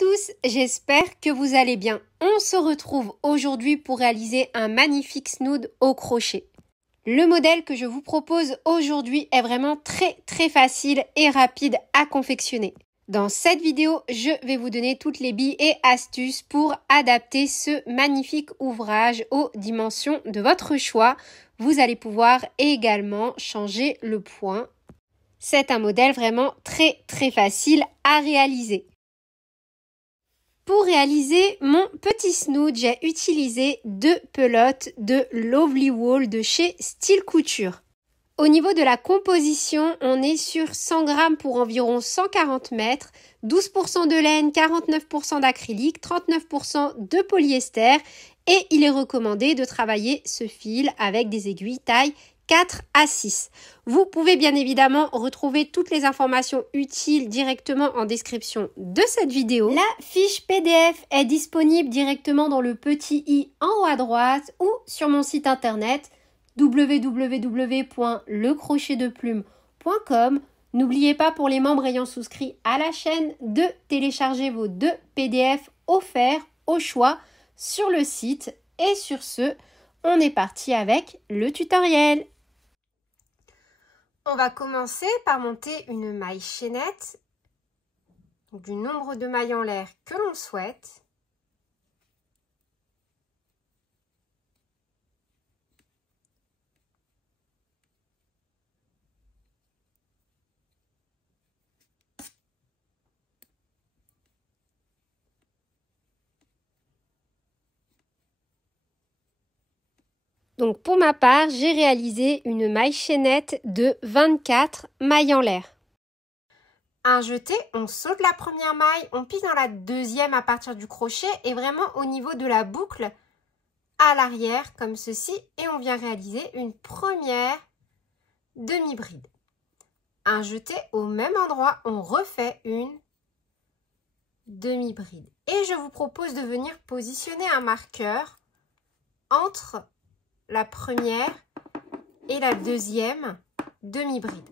tous, j'espère que vous allez bien. On se retrouve aujourd'hui pour réaliser un magnifique snood au crochet. Le modèle que je vous propose aujourd'hui est vraiment très facile et rapide à confectionner. Dans cette vidéo, je vais vous donner toutes les billes et astuces pour adapter ce magnifique ouvrage aux dimensions de votre choix. Vous allez pouvoir également changer le point. C'est un modèle vraiment très facile à réaliser. Pour réaliser mon petit snood, j'ai utilisé 2 pelotes de Lovely Wool de chez Style Couture. Au niveau de la composition, on est sur 100 g pour environ 140 mètres, 12% de laine, 49% d'acrylique, 39% de polyester et il est recommandé de travailler ce fil avec des aiguilles taille 4 à 6. Vous pouvez bien évidemment retrouver toutes les informations utiles directement en description de cette vidéo. La fiche PDF est disponible directement dans le petit i en haut à droite ou sur mon site internet www.lecrochetdeplume.com. N'oubliez pas pour les membres ayant souscrit à la chaîne de télécharger vos 2 PDF offerts au choix sur le site. Et sur ce, on est parti avec le tutoriel. On va commencer par monter une maille chaînette du nombre de mailles en l'air que l'on souhaite. Donc pour ma part, j'ai réalisé une maille chaînette de 24 mailles en l'air. Un jeté, on saute la première maille, on pique dans la deuxième à partir du crochet et vraiment au niveau de la boucle à l'arrière comme ceci et on vient réaliser une première demi-bride. Un jeté, au même endroit, on refait une demi-bride. Et je vous propose de venir positionner un marqueur entre la première et la deuxième demi-bride,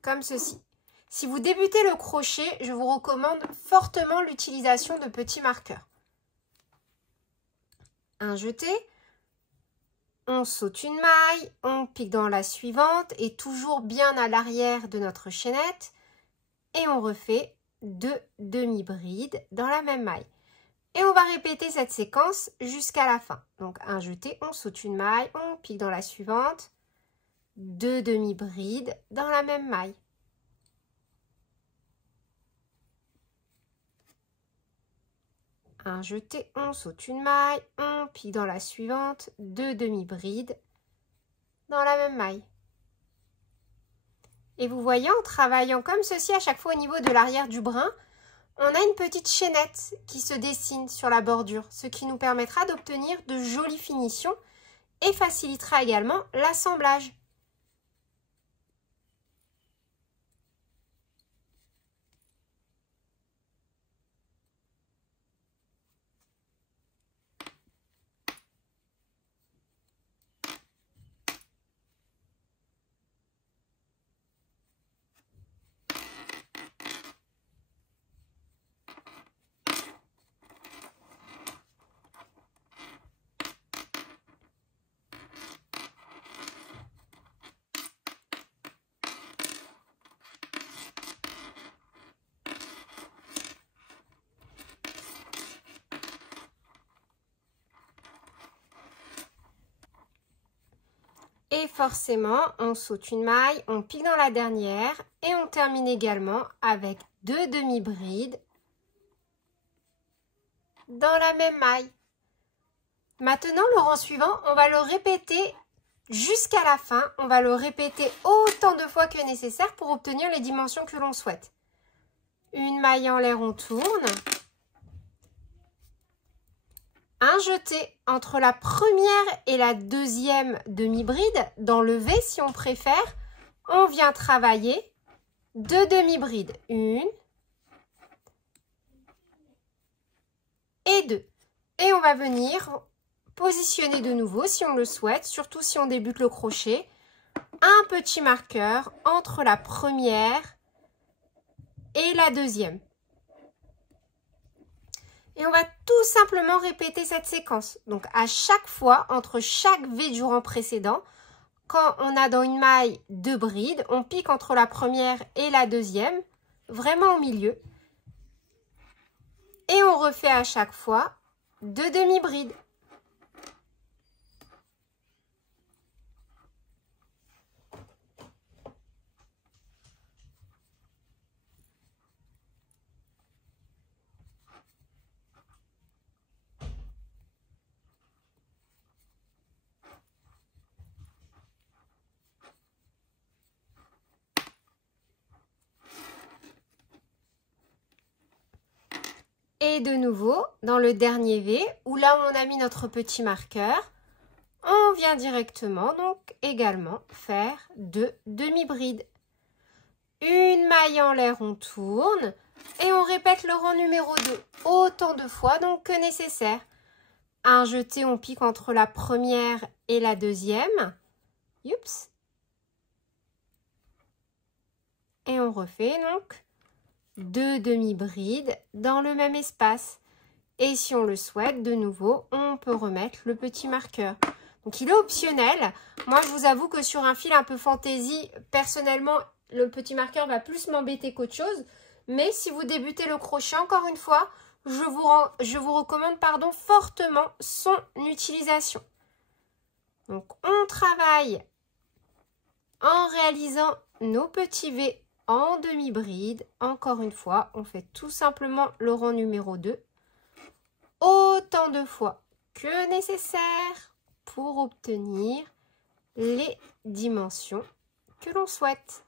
comme ceci. Si vous débutez le crochet, je vous recommande fortement l'utilisation de petits marqueurs. Un jeté, on saute une maille, on pique dans la suivante et toujours bien à l'arrière de notre chaînette et on refait 2 demi-brides dans la même maille. Et on va répéter cette séquence jusqu'à la fin. Donc un jeté, on saute une maille, on pique dans la suivante, 2 demi-brides dans la même maille. Un jeté, on saute une maille, on pique dans la suivante, 2 demi-brides dans la même maille. Et vous voyez, en travaillant comme ceci à chaque fois au niveau de l'arrière du brin, on a une petite chaînette qui se dessine sur la bordure, ce qui nous permettra d'obtenir de jolies finitions et facilitera également l'assemblage. Et forcément, on saute une maille, on pique dans la dernière et on termine également avec 2 demi-brides dans la même maille. Maintenant, le rang suivant, on va le répéter jusqu'à la fin. On va le répéter autant de fois que nécessaire pour obtenir les dimensions que l'on souhaite. Une maille en l'air, on tourne. Un jeté entre la première et la deuxième demi-bride, dans le V si on préfère, on vient travailler 2 demi-brides, 1 et 2. Et on va venir positionner de nouveau si on le souhaite, surtout si on débute le crochet, un petit marqueur entre la première et la deuxième. Et on va tout simplement répéter cette séquence. Donc à chaque fois, entre chaque V du rang précédent, quand on a dans une maille 2 brides, on pique entre la première et la deuxième, vraiment au milieu. Et on refait à chaque fois 2 demi-brides. Et de nouveau, dans le dernier V, où là on a mis notre petit marqueur, on vient directement donc également faire 2 demi-brides. Une maille en l'air, on tourne et on répète le rang numéro 2 autant de fois donc que nécessaire. Un jeté, on pique entre la première et la deuxième. Youps. Et on refait donc 2 demi-brides dans le même espace. Et si on le souhaite, de nouveau, on peut remettre le petit marqueur. Donc, il est optionnel. Moi, je vous avoue que sur un fil un peu fantaisie, personnellement, le petit marqueur va plus m'embêter qu'autre chose. Mais si vous débutez le crochet, encore une fois, je vous recommande fortement son utilisation. Donc, on travaille en réalisant nos petits V en demi-bride. Encore une fois, on fait tout simplement le rang numéro 2 autant de fois que nécessaire pour obtenir les dimensions que l'on souhaite.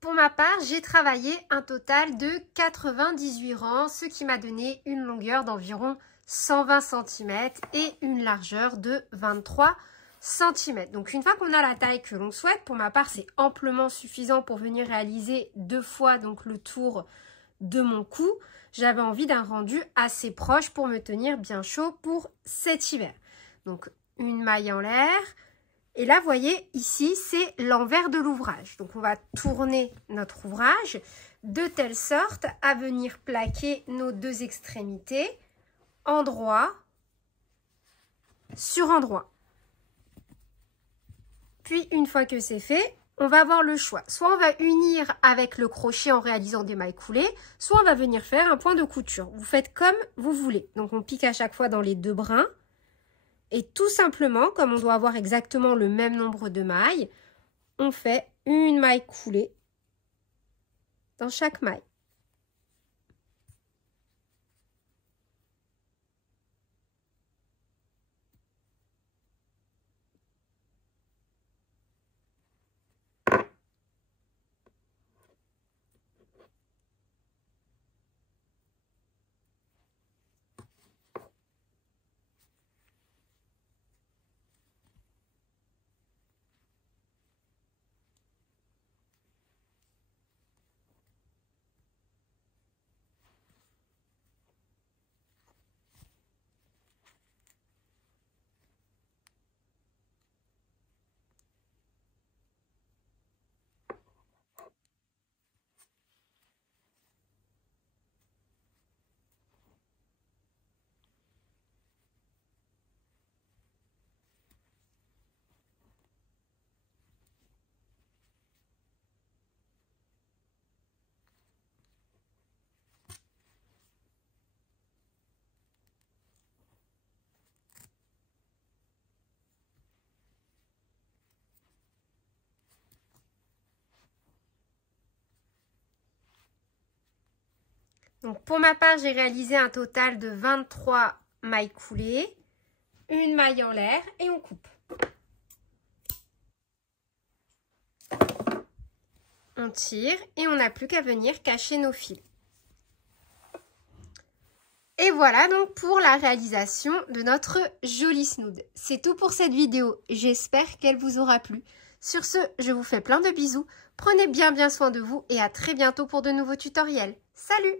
Pour ma part, j'ai travaillé un total de 98 rangs, ce qui m'a donné une longueur d'environ 120 cm et une largeur de 23 cm. Donc une fois qu'on a la taille que l'on souhaite, pour ma part c'est amplement suffisant pour venir réaliser 2 fois donc le tour de mon cou. J'avais envie d'un rendu assez proche pour me tenir bien chaud pour cet hiver. Donc une maille en l'air. Et là, vous voyez, ici, c'est l'envers de l'ouvrage. Donc, on va tourner notre ouvrage de telle sorte à venir plaquer nos 2 extrémités endroit sur endroit. Puis, une fois que c'est fait, on va avoir le choix. Soit on va unir avec le crochet en réalisant des mailles coulées, soit on va venir faire un point de couture. Vous faites comme vous voulez. Donc, on pique à chaque fois dans les 2 brins. Et tout simplement, comme on doit avoir exactement le même nombre de mailles, on fait une maille coulée dans chaque maille. Donc pour ma part, j'ai réalisé un total de 23 mailles coulées, une maille en l'air et on coupe. On tire et on n'a plus qu'à venir cacher nos fils. Et voilà donc pour la réalisation de notre joli snood. C'est tout pour cette vidéo. J'espère qu'elle vous aura plu. Sur ce, je vous fais plein de bisous. Prenez bien soin de vous et à très bientôt pour de nouveaux tutoriels. Salut!